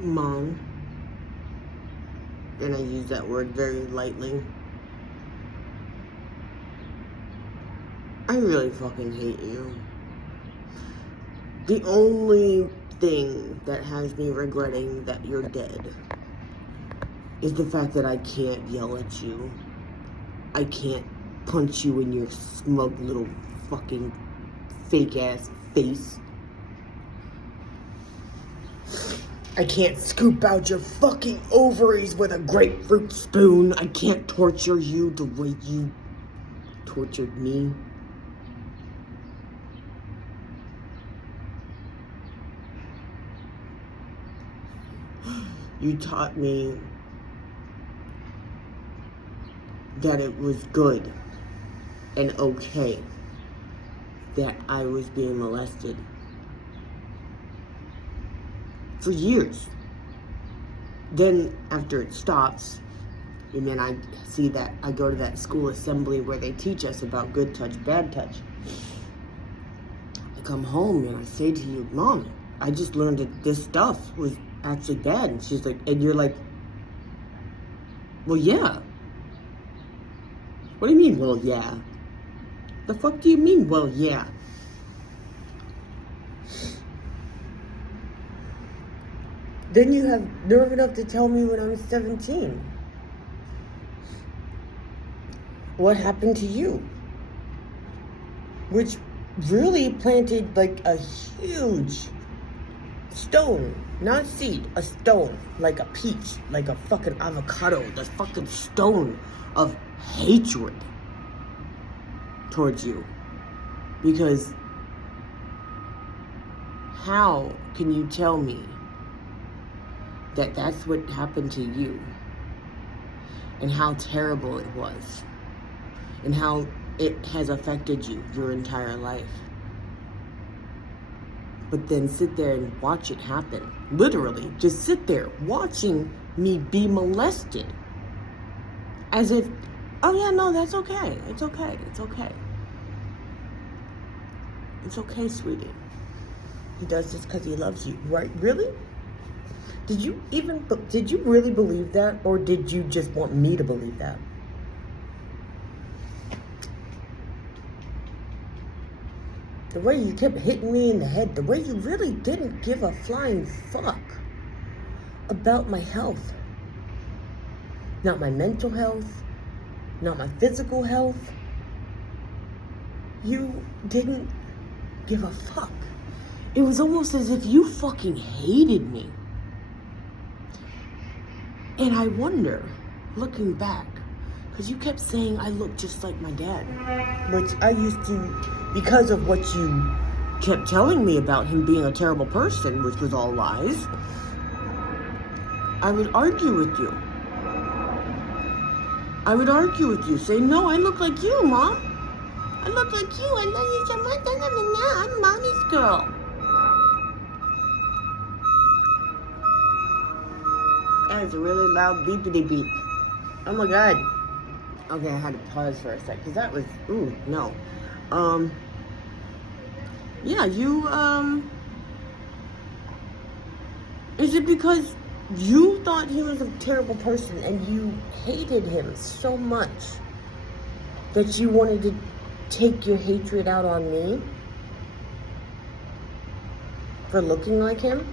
Mom, and I use that word very lightly, I really fucking hate you. The only thing that has me regretting that you're dead is the fact that I can't yell at you. I can't punch you in your smug little fucking fake ass face. I can't scoop out your fucking ovaries with a grapefruit spoon. I can't torture you the way you tortured me. You taught me that it was good and okay that I was being molested for years. Then after it stops, and then I see that I go to that school assembly where they teach us about good touch, bad touch. I come home and I say to you, Mom, I just learned that this stuff was actually bad. And she's like, and you're like, well, yeah. What do you mean, well, yeah? The fuck do you mean, well, yeah? Then you have nerve enough to tell me when I was 17. What happened to you? Which really planted like a huge stone, not seed, a stone, like a peach, like a fucking avocado, the fucking stone of hatred towards you. Because how can you tell me that that's what happened to you and how terrible it was and how it has affected you your entire life? But then sit there and watch it happen. Literally, just sit there watching me be molested. As if, oh yeah, no, that's okay. It's okay. It's okay. It's okay, sweetie. He does this because he loves you, right? Really? Did you really believe that? Or did you just want me to believe that? The way you kept hitting me in the head, the way you really didn't give a flying fuck about my health. Not my mental health, not my physical health. You didn't give a fuck. It was almost as if you fucking hated me. And I wonder, looking back, because you kept saying I look just like my dad, which I used to, because of what you kept telling me about him being a terrible person, which was all lies, I would argue with you. I would argue with you, say, no, I look like you, Mom. I look like you. I love you so much. I'm Mommy's girl. That is a really loud beepity beep. Oh my God. Okay, I had to pause for a sec, because that was, ooh, no. Yeah, you, is it because you thought he was a terrible person and you hated him so much that you wanted to take your hatred out on me for looking like him?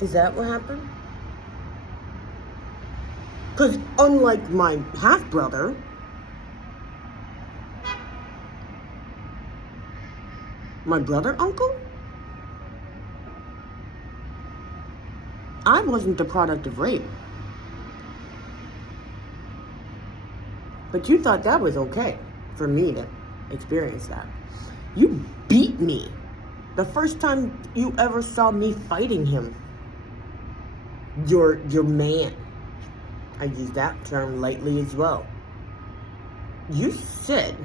Is that what happened? Because unlike my half-brother, my brother uncle, I wasn't the product of rape. But you thought that was okay for me to experience that. You beat me the first time you ever saw me fighting him. Your man. I use that term lightly as well. You said,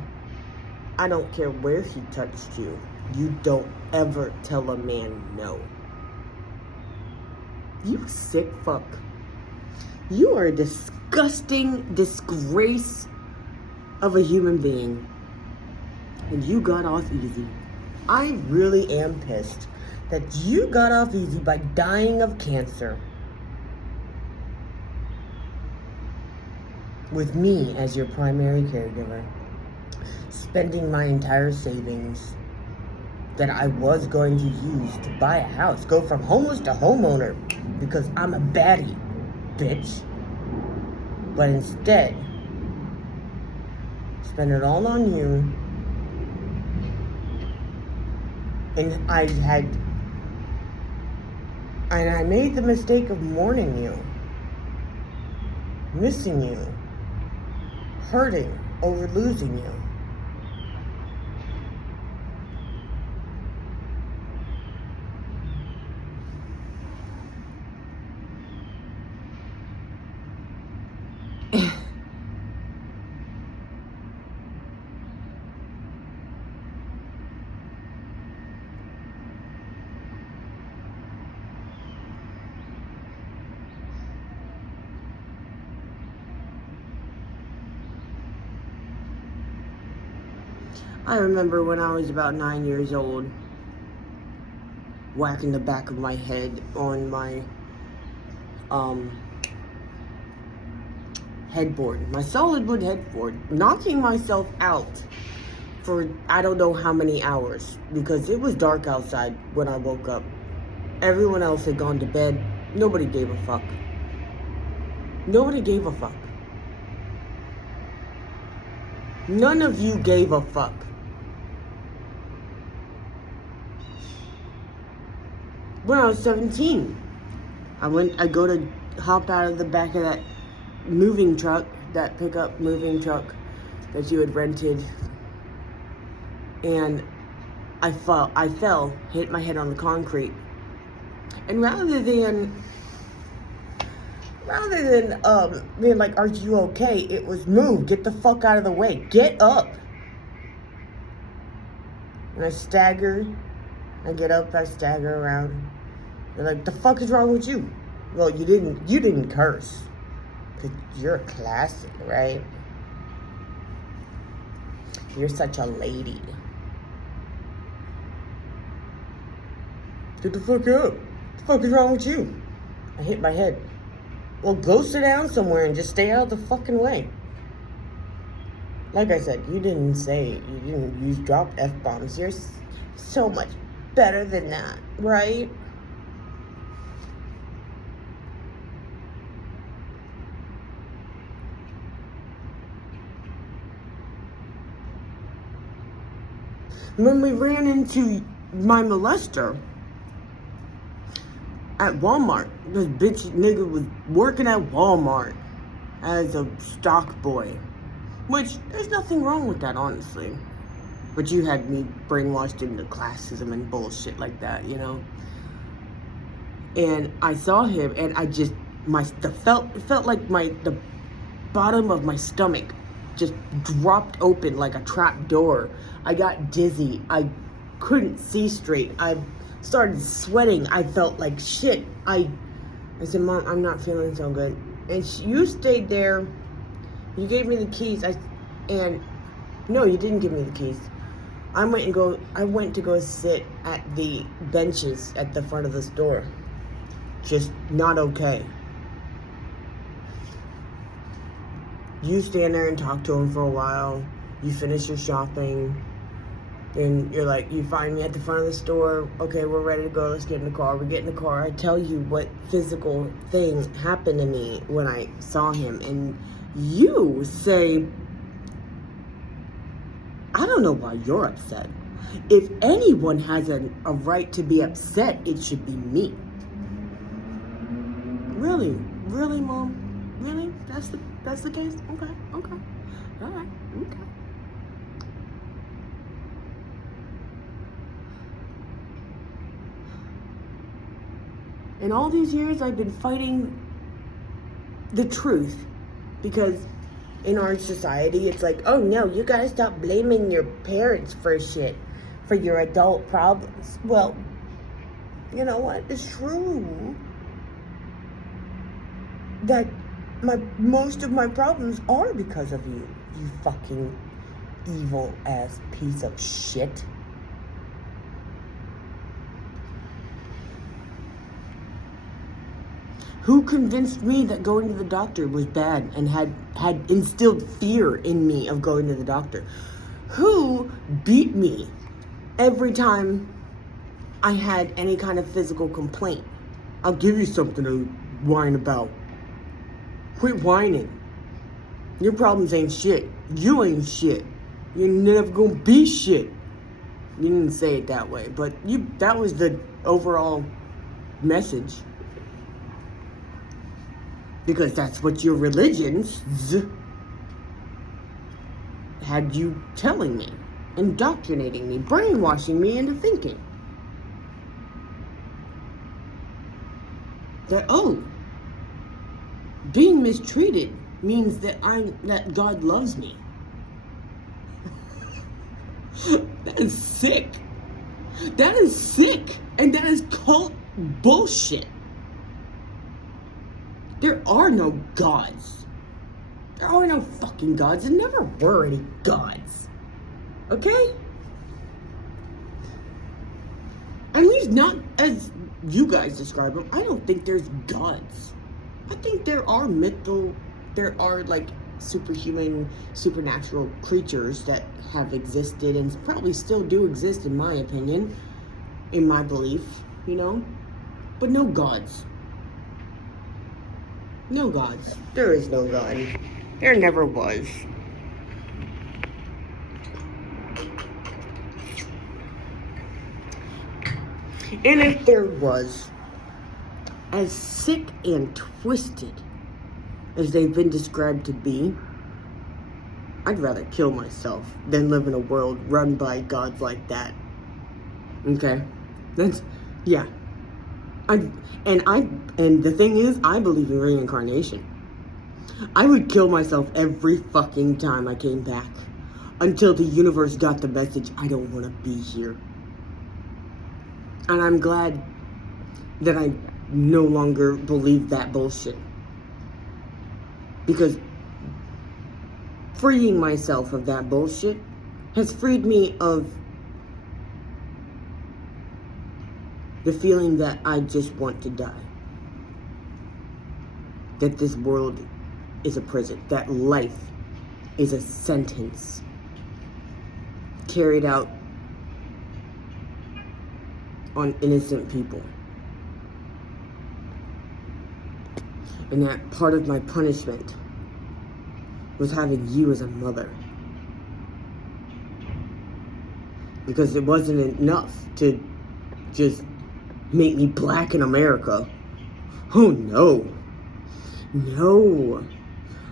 I don't care where he touched you. You don't ever tell a man no. You sick fuck. You are a disgusting disgrace of a human being. And you got off easy. I really am pissed that you got off easy by dying of cancer with me as your primary caregiver, spending my entire savings that I was going to use to buy a house, go from homeless to homeowner, because I'm a baddie, bitch. But instead, spend it all on you. And I made the mistake of mourning you, missing you, hurting over losing you. I remember when I was about 9 years old, whacking the back of my head on my headboard, my solid wood headboard, knocking myself out for I don't know how many hours, because it was dark outside when I woke up. Everyone else had gone to bed. Nobody gave a fuck. Nobody gave a fuck. None of you gave a fuck. When I was 17, I go to hop out of the back of that moving truck, that pickup moving truck that you had rented, and I fell, hit my head on the concrete, and rather than being like, "Are you okay?" It was, "Move, get the fuck out of the way, get up." And I stagger, I get up, I stagger around. They're like, "The fuck is wrong with you?" Well, you didn't curse, 'cause you're classy, right? You're such a lady. Get the fuck up. What the fuck is wrong with you? I hit my head. Well, go sit down somewhere and just stay out of the fucking way. Like I said, you didn't use drop F-bombs. You're so much better than that, right? When we ran into my molester at Walmart, this bitch nigga was working at Walmart as a stock boy, which there's nothing wrong with that, honestly. But you had me brainwashed into classism and bullshit like that, you know. And I saw him, and I just it felt like the bottom of my stomach just dropped open like a trap door. I got dizzy. I couldn't see straight. I started sweating. I felt like shit. I said, "Mom, I'm not feeling so good." And you stayed there. You gave me the keys. No, you didn't give me the keys. I went to go sit at the benches at the front of the store. Just not okay. You stand there and talk to him for a while. You finish your shopping. Then you're like, you find me at the front of the store. Okay, we're ready to go. Let's get in the car. We get in the car. I tell you what physical thing happened to me when I saw him. And you say, "I don't know why you're upset. If anyone has a right to be upset, it should be me." Really? Really, Mom? Really? That's the case? Okay. All right. Okay. In all these years, I've been fighting the truth, because in our society, it's like, "Oh no, you gotta stop blaming your parents for shit, for your adult problems." Well, you know what? It's true that most of my problems are because of you fucking evil ass piece of shit. Who convinced me that going to the doctor was bad and had instilled fear in me of going to the doctor? Who beat me every time I had any kind of physical complaint? I'll give you something to whine about. Quit whining. Your problems ain't shit. You ain't shit. You're never gonna be shit. You didn't say it that way, but that was the overall message. Because that's what your religions had you telling me, indoctrinating me, brainwashing me into thinking that, oh, being mistreated means that God loves me. That is sick. That is sick. And that is cult bullshit. There are no gods. There are no fucking gods. There never were any gods. Okay? At least not as you guys describe them. I don't think there's gods. I think there are like superhuman, supernatural creatures that have existed and probably still do exist, in my opinion, in my belief, you know? But no gods. No gods. There is no God. There never was. And if there was, as sick and twisted as they've been described to be, I'd rather kill myself than live in a world run by gods like that. Okay? Yeah. And the thing is, I believe in reincarnation. I would kill myself every fucking time I came back until the universe got the message, I don't want to be here. And I'm glad that I no longer believe that bullshit. Because freeing myself of that bullshit has freed me of the feeling that I just want to die. That this world is a prison. That life is a sentence carried out on innocent people. And that part of my punishment was having you as a mother. Because it wasn't enough to just make me black in America. Oh no. No.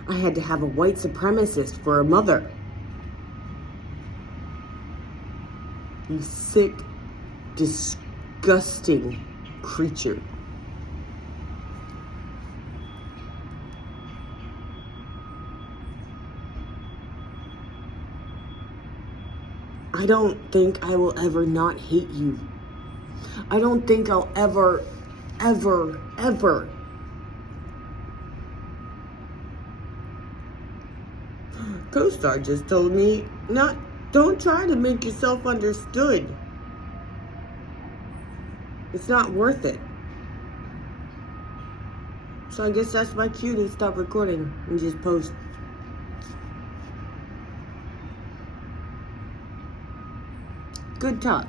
I had to have a white supremacist for a mother. You sick, disgusting creature. I don't think I will ever not hate you. I don't think I'll ever Co-Star just told me, don't try to make yourself understood. It's not worth it. So I guess that's my cue to stop recording and just post. Good talk.